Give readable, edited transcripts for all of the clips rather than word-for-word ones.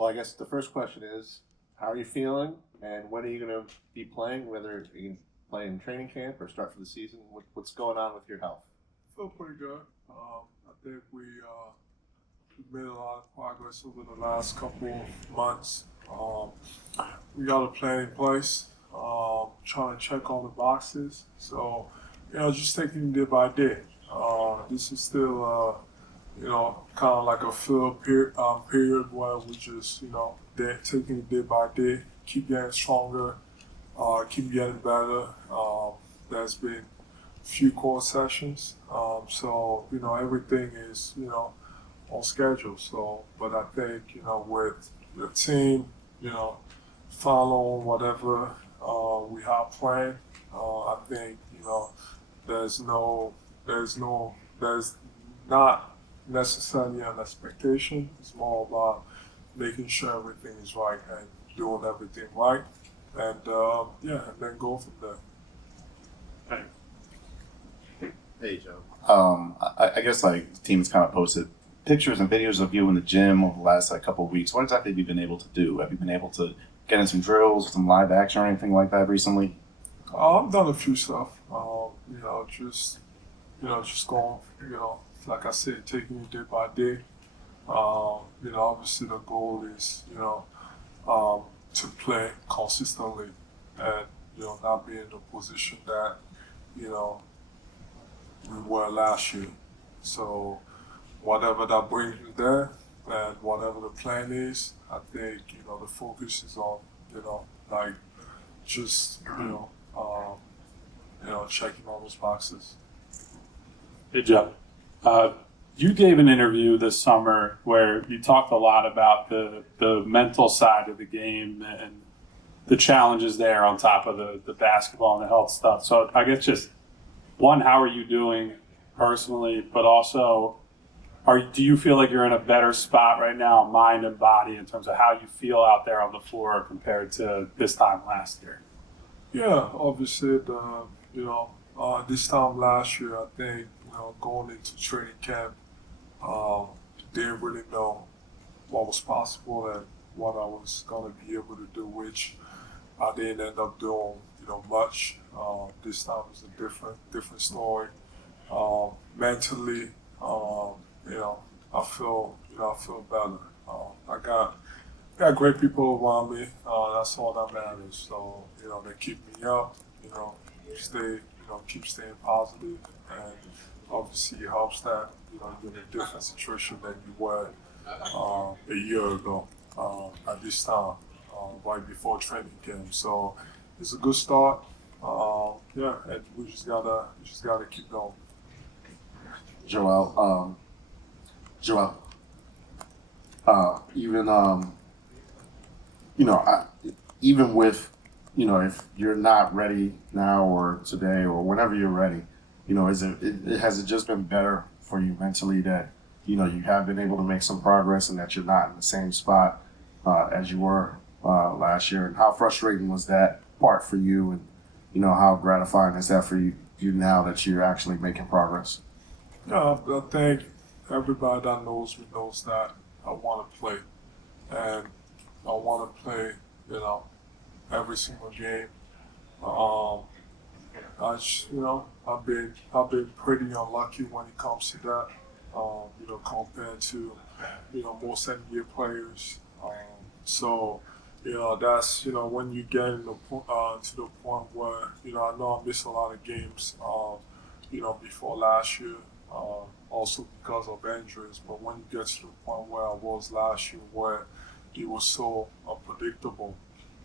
Well, I guess the first question is, how are you feeling, and when are you going to be playing? Whether you can play in training camp or start for the season? What's going on with your health? Feel pretty good. I think we made a lot of progress over the last couple of months. We got a plan in place, trying to check all the boxes. So, just taking it day by day. This is still, kind of like a fill period where we just, taking it day by day, keep getting stronger, keep getting better. There's been few core sessions, so everything is on schedule. So, but I think with the team, following whatever we have planned, I think there's not necessarily an expectation. It's more about making sure everything is right and doing everything right, and and then go from there. Hey, Joe. I guess like the team's kind of posted pictures and videos of you in the gym over the last couple of weeks. What exactly have you been able to do? Have you been able to get in some drills, some live action or anything like that recently? I've done a few stuff. Just going, like I said, taking it day by day. Obviously the goal is, to play consistently and, not be in the position that, we were last year. So whatever that brings me there and whatever the plan is, I think, the focus is on, checking all those boxes. Hey, Joe. You gave an interview this summer where you talked a lot about the mental side of the game and the challenges there on top of the basketball and the health stuff. So I guess just one, how are you doing personally, but also do you feel like you're in a better spot right now, mind and body, in terms of how you feel out there on the floor compared to this time last year? Yeah, obviously, this time last year, I think, going into training camp, didn't really know what was possible and what I was going to be able to do, which I didn't end up doing, much. This time is a different story. Mentally, I feel better. I got great people around me. That's all that matters. So, they keep me up. Keep staying positive, and obviously it helps that you're in a different situation than you were a year ago at this time, right before training camp. So it's a good start. And we just gotta keep going. Joel, even with, if you're not ready now or today or whenever you're ready, has it just been better for you mentally that, you have been able to make some progress and that you're not in the same spot as you were last year? And how frustrating was that part for you? And, how gratifying is that for you now that you're actually making progress? Yeah, I think everybody that knows me knows that I want to play, and I want to play, every single game. I've been pretty unlucky when it comes to that. Compared to, most NBA players. That's when you get to the point where I know I missed a lot of games. Before last year. Also because of injuries, but when you get to the point where I was last year, where it was so unpredictable,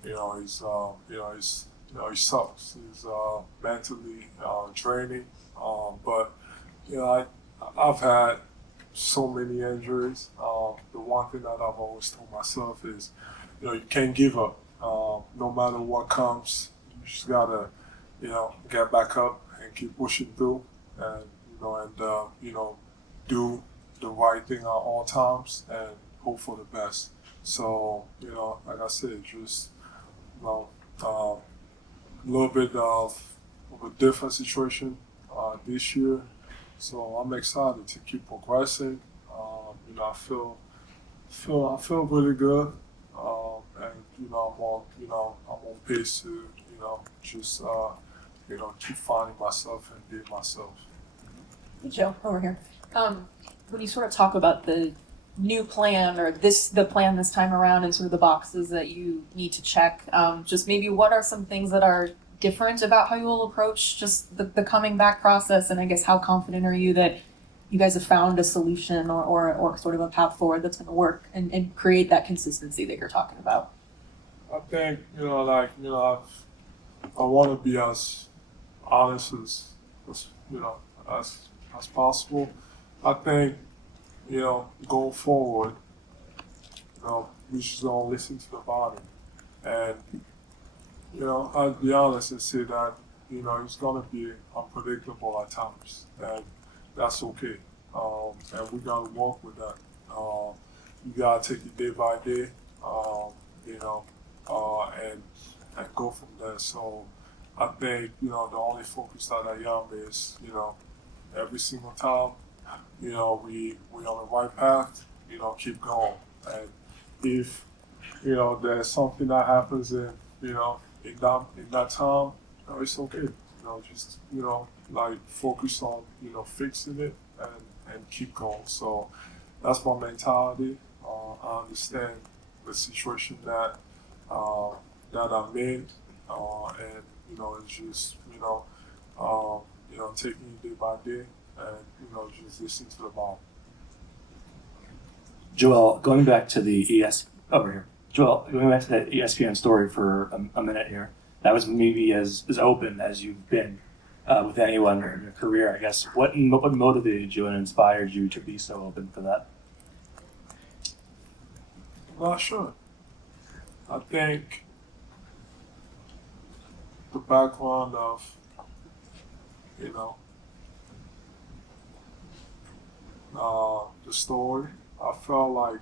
it sucks. It's mentally draining. But I've had so many injuries. The one thing that I've always told myself is, you can't give up. No matter what comes, you just gotta, get back up and keep pushing through, and do the right thing at all times and hope for the best. So, like I said, just, a little bit of a different situation this year. So I'm excited to keep progressing. I feel really good. I'm on pace to, just, keep finding myself and being myself. Hey, Joe, over here. When you sort of talk about the new plan or the plan this time around and sort of the boxes that you need to check, just maybe what are some things that are different about how you will approach just the coming back process, and I guess how confident are you that you guys have found a solution or sort of a path forward that's going to work and create that consistency that you're talking about? I think, I want to be as honest as possible. I think, going forward, we just gonna listen to the body, and I'll be honest and say that it's gonna be unpredictable at times, and that's okay. And we gotta work with that. You gotta take it day by day, and go from there. So I think the only focus that I am is every single time we on the right path, keep going. And if there's something that happens in that time, it's okay. Just focus on fixing it and keep going. So that's my mentality. I understand the situation that I'm in, and it's just taking it day by day, and just listening to the ball. Joel, going back to the ESPN story for a minute here. That was maybe as open as you've been with anyone in your career, I guess. What motivated you and inspired you to be so open for that? Not sure. I think the background of the story, I felt like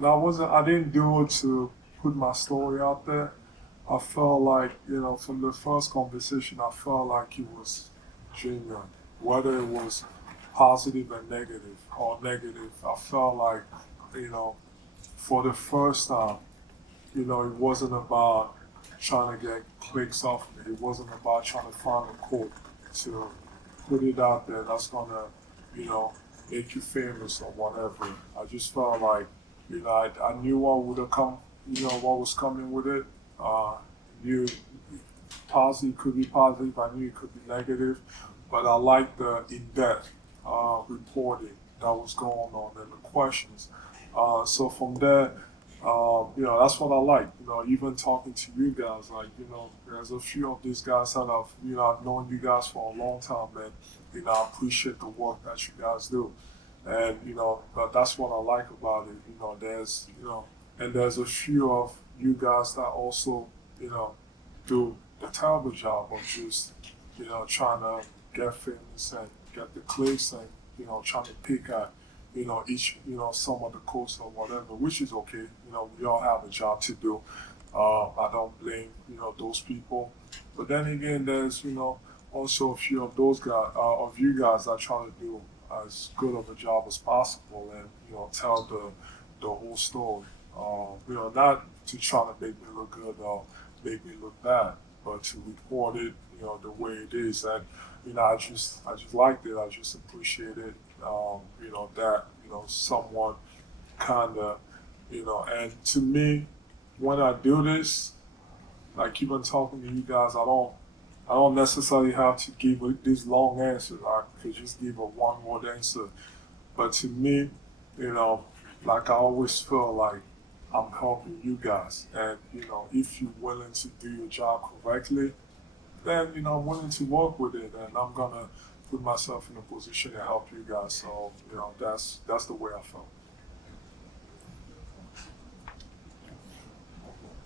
I didn't do it to put my story out there. I felt like, from the first conversation, I felt like it was genuine. Whether it was positive and negative or negative, I felt like, for the first time, it wasn't about trying to get clicks off me. It wasn't about trying to find a quote to put it out there that's gonna, make you famous or whatever. I just felt like, I knew what would have come, what was coming with it. Knew positive could be positive, I knew it could be negative, but I liked the in-depth reporting that was going on and the questions. So from there, that's what I like. Even talking to you guys, there's a few of these guys that I've known you guys for a long time, and I appreciate the work that you guys do. And but that's what I like about it. There's a few of you guys that also do the terrible job of just trying to get famous and get the clicks and trying to pick at each some of the quotes or whatever, which is okay. We all have a job to do. I don't blame those people, but then again, there's also a few of those guys of you guys that try to do as good of a job as possible and tell the whole story. Not to try to make me look good or make me look bad, but to report it the way it is. And I just liked it. I just appreciate it. That someone kind of and to me, when I do this, like even talking to you guys, I don't necessarily have to give these long answers. I could just give a one-word answer. But to me, like I always feel like I'm helping you guys. And, if you're willing to do your job correctly, then, I'm willing to work with it. And I'm going to put myself in a position to help you guys. So, that's the way I felt.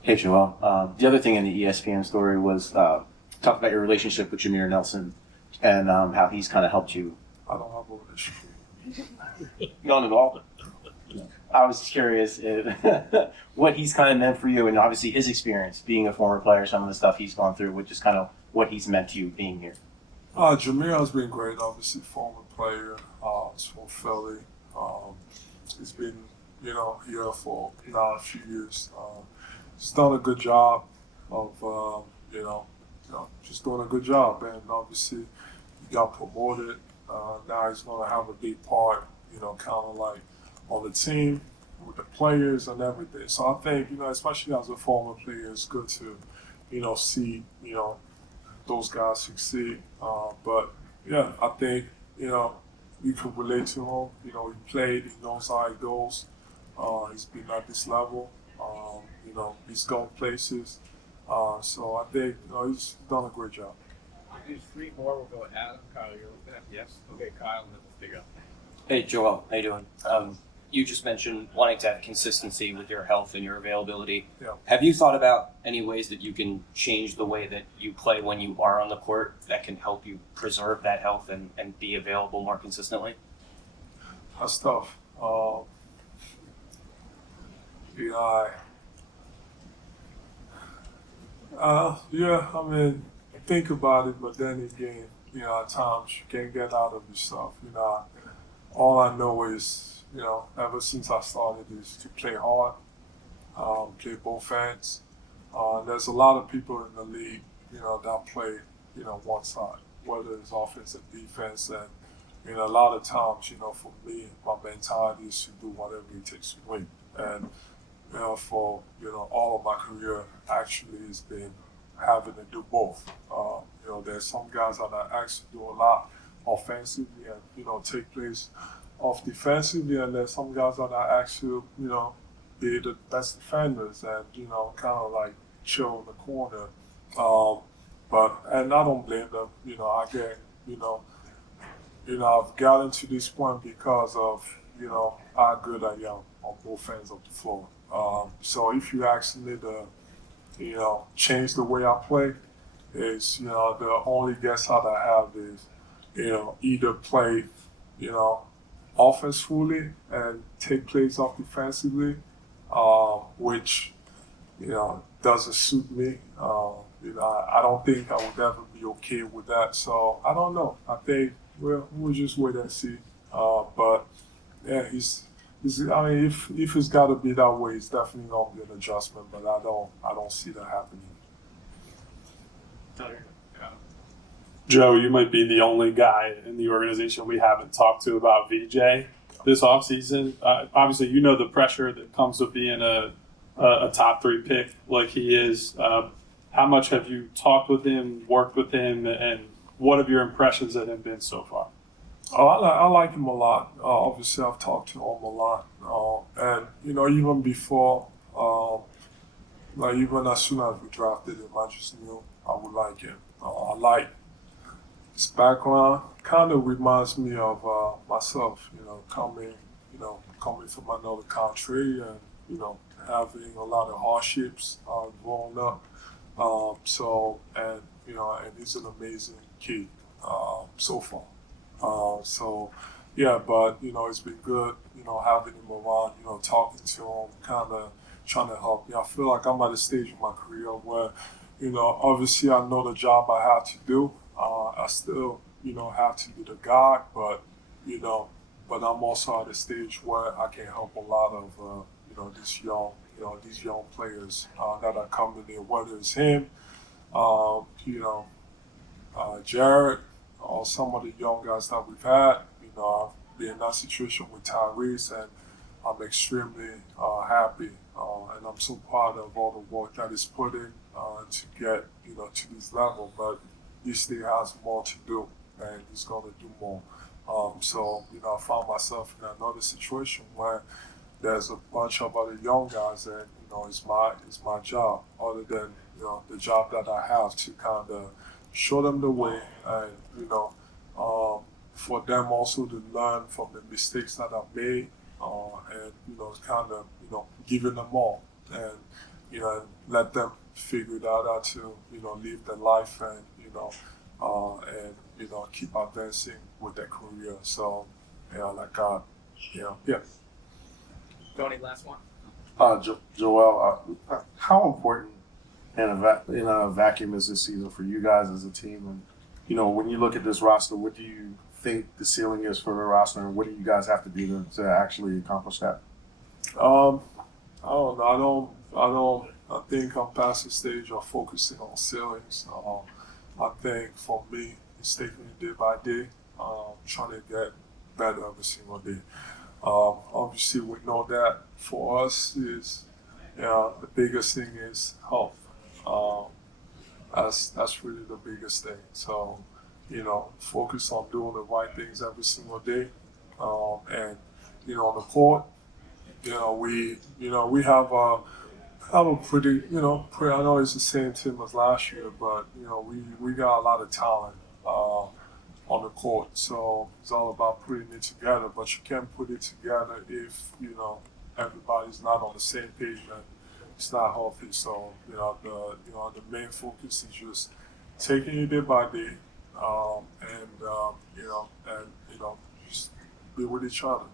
Hey, Joel. The other thing in the ESPN story was talk about your relationship with Jameer Nelson and how he's kind of helped you. I don't have a relationship. None at all. I was just curious what he's kind of meant for you, and obviously his experience being a former player, some of the stuff he's gone through, which is kind of what he's meant to you being here. Jameer has been great, obviously, former player. He's from Philly. He's been, here for now a few years. he's done a good job of just doing a good job, and obviously he got promoted. Now he's going to have a big part, kind of like on the team with the players and everything. So I think, especially as a former player, it's good to, see, those guys succeed. But yeah, I think, you can relate to him. He played, he knows how it goes. He's been at this level. He's gone places. So I think, he's done a great job. We'll do three more. We'll go Adam, Kyle, you're looking at yes. Okay, Kyle, and then we'll figure out. Hey, Joel, how you doing? You just mentioned wanting to have consistency with your health and your availability. Yeah. Have you thought about any ways that you can change the way that you play when you are on the court that can help you preserve that health and be available more consistently? That's tough. I mean, think about it, but then again, at times you can't get out of yourself. All I know is, ever since I started is to play hard, play both ends. There's a lot of people in the league, that play, one side, whether it's offense and defense. And, a lot of times, for me, my mentality is to do whatever it takes to win. And, for, all of my career actually has been having to do both. There's some guys that I actually do a lot offensively and, take plays off defensively, and there's some guys that I actually, be the best defenders and, kind of like chill in the corner. And I don't blame them. I get, I've gotten to this point because of, how good I am on both ends of the floor. So if you ask me to, change the way I play, is, the only guess that I have is, either play, offense fully and take plays off defensively, which, doesn't suit me. I don't think I would ever be okay with that. So I don't know. I think we'll just wait and see. But yeah, I mean, if it's got to be that way, it's definitely gonna be an adjustment. But I don't see that happening. Joe, you might be the only guy in the organization we haven't talked to about VJ this offseason. Obviously, the pressure that comes with being a top 3 pick like he is. How much have you talked with him, worked with him, and what have your impressions of him been so far? I like him a lot. Obviously, I've talked to him a lot. And, even before, even as soon as we drafted him, I just knew I would like him. I like his background. Kind of reminds me of myself, coming from another country and, having a lot of hardships growing up. And he's an amazing kid so far. But it's been good, having him around, talking to him, kind of trying to help me. I feel like I'm at a stage in my career where, obviously I know the job I have to do. I still, have to be the guy, but I'm also at a stage where I can help a lot of, these young players that are coming in, whether it's him, Jared, or some of the young guys that we've had. I've been in that situation with Tyrese, and I'm extremely happy, and I'm so proud of all the work that he's put in to get, to this level. But he still has more to do, and he's going to do more. I found myself in another situation where there's a bunch of other young guys, and it's my job, other than the job that I have, to kind of show them the way, and for them also to learn from the mistakes that I've made, and kind of giving them all, and let them figure it out how to live their life, and keep advancing with their career. So Tony, last one. Joel, how important in a vacuum is this season for you guys as a team? And when you look at this roster, what do you think the ceiling is for the roster, and what do you guys have to do to actually accomplish that? I don't know. I think I'm past the stage of focusing on ceilings. I think for me, it's taking it day by day, trying to get better every single day. Obviously, we know that for us is the biggest thing is health. That's really the biggest thing. So, focus on doing the right things every single day, and on the court, we have a pretty, I know it's the same team as last year, but we got a lot of talent on the court. So it's all about putting it together. But you can't put it together if everybody's not on the same page and it's not healthy. So the main focus is just taking it day by day, and just be with each other.